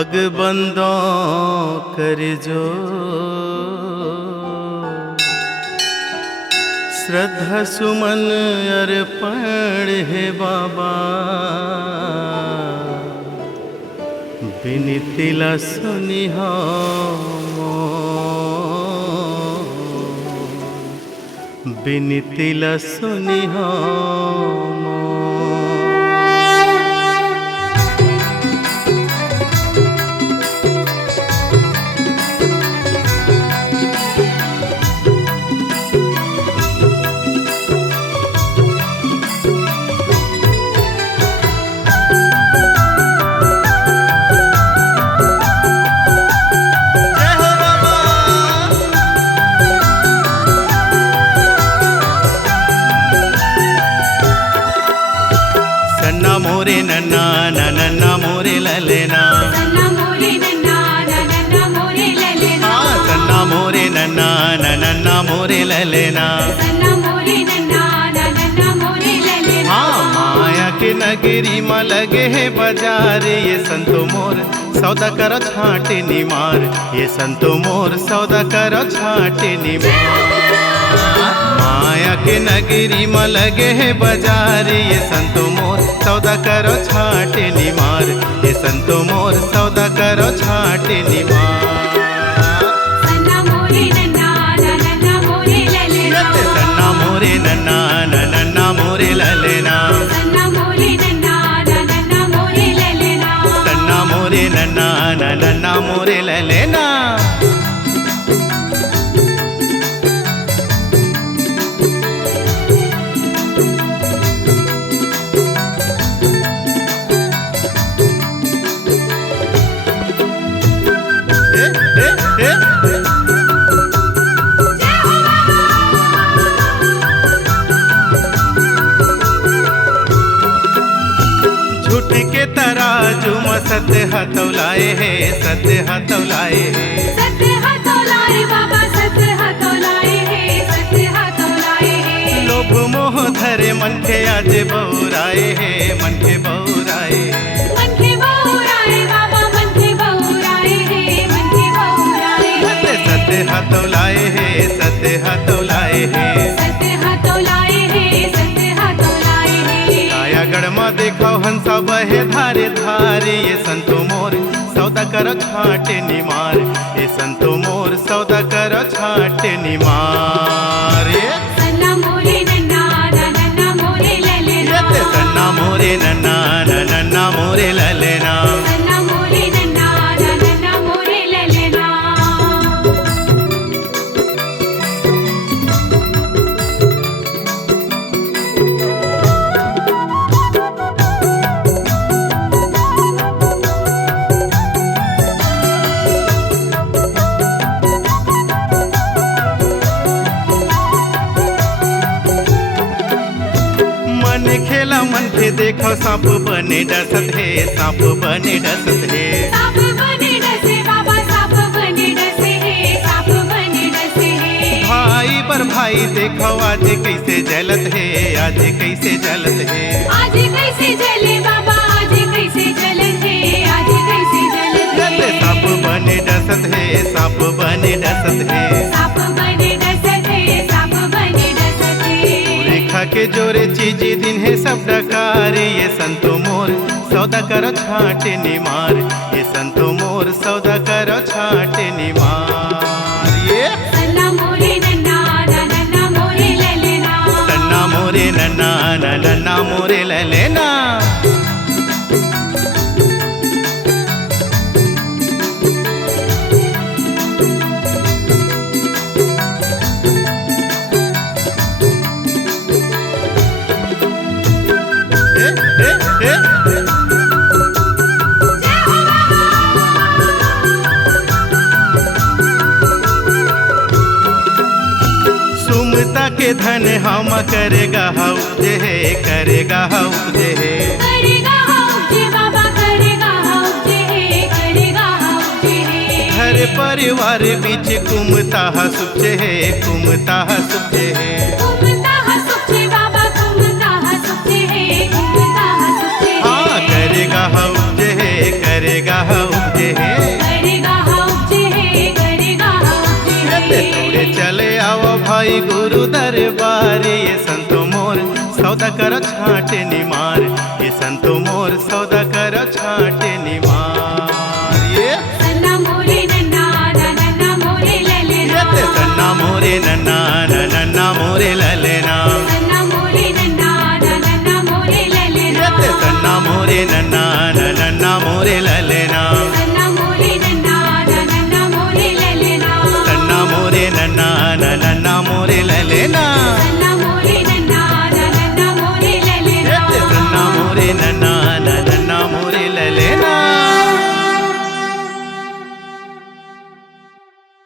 पग बंदों कर जो श्रद्धा सुमन अर्पण है बाबा, बिनती ला सुनी हो बिनती ला सुनी हो। मोरे नन्ना नन्ना मोरे ललेना, सन्ना मोरे नन्ना नन्ना मोरे ललेना, सन्ना मोरे नन्ना नन्ना मोरे ललेना, सन्ना मोरे नन्ना नन्ना मोरे ललेना। माया के नगरी में लगे है बाजार, ये संतो मोर सौदा करो छाटे निमार, ये संतो मोर सौदा करो छाटे निमार। माया के नगरी में लगे है बाजार, ये संतो मोर सौदा करो छाटे निमार, ये संतो मोर सौदा करो छाटे निमार। सन्ना मोरे नन्ना नन्ना मोरे ललेना, सन्ना मोरे नन्ना नन्ना मोरे ललेना, सन्ना मोरे नन्ना नन्ना मोरे ललेना, सन्ना मोरे नन्ना नन्ना मोरे ललेना। झूठ के तराजू में सत्य हथौलाए है, सत्य हथौलाए है, सत्य हथौलाए बाबा, सत्य हथौलाए है, सत्य हथौलाए है। लोभ मोह धरे मन के आज बौराए है, मन के बौराए, मन के बौराए बाबा, मन के बौराए है, मन के बौराए है। सत्य हथौलाए है, सत्य हथौलाए है, सत्य हथौलाए है, सत्य हथौलाए है। कायागढ़ में देखो हंसा बहे धारे धारे, ये संतो मोर सौदा करो छाटे निमार, ये संतो मोर सौदा करो छाटे निमार। सन्ना मोरे नन्ना नन्ना मोरे ललेना, सन्ना मोरे नन्ना नन्ना मोरे ललेना, सन्ना मोरे नन्ना नन्ना मोरे ललेना। मन खेला मन के देखो सांप बने डसत है, सांप बने डसत है। साप बने डसे बाबा, साप बने डसे है, साप बने डसे है। भाई पर भाई देखो आज कैसे जलत है, आज कैसे जलत है। आज कैसे जले बाबा, आज कैसे जलत है, आज कैसे जलत है। सांप बने डसत है, सांप बने डसत है। साप बने डसत है, साप बने डसत है। रेखा के जोरे चीजी दिन है सब डकार, ये संतो मोर सौदा करो छाटे निमार, ये संतो मोर सौदा करो छाटे निमार। ये सन्ना मोरे नन्ना नन्ना मोरे ललेना, सन्ना मोरे नन्ना नन्ना मोरे ललेना। सुमता के धन हम करेगा हाउ जे है, करेगा हाउ जे है। करेगा हाउजे बाबा, करेगा हाउजे है, करेगा हाउजे है। घर परिवार बीच कुमता सुचे है, कुमता सुचे है। कुमता सुचे बाबा, कुमता सुचे है, कुमता सुचे है। हाँ करेगा हाउ जे है, करेगा हाउ जे गुरु दरबार ये संतो मोर सौदा करो छाट निमार ये संतो मोर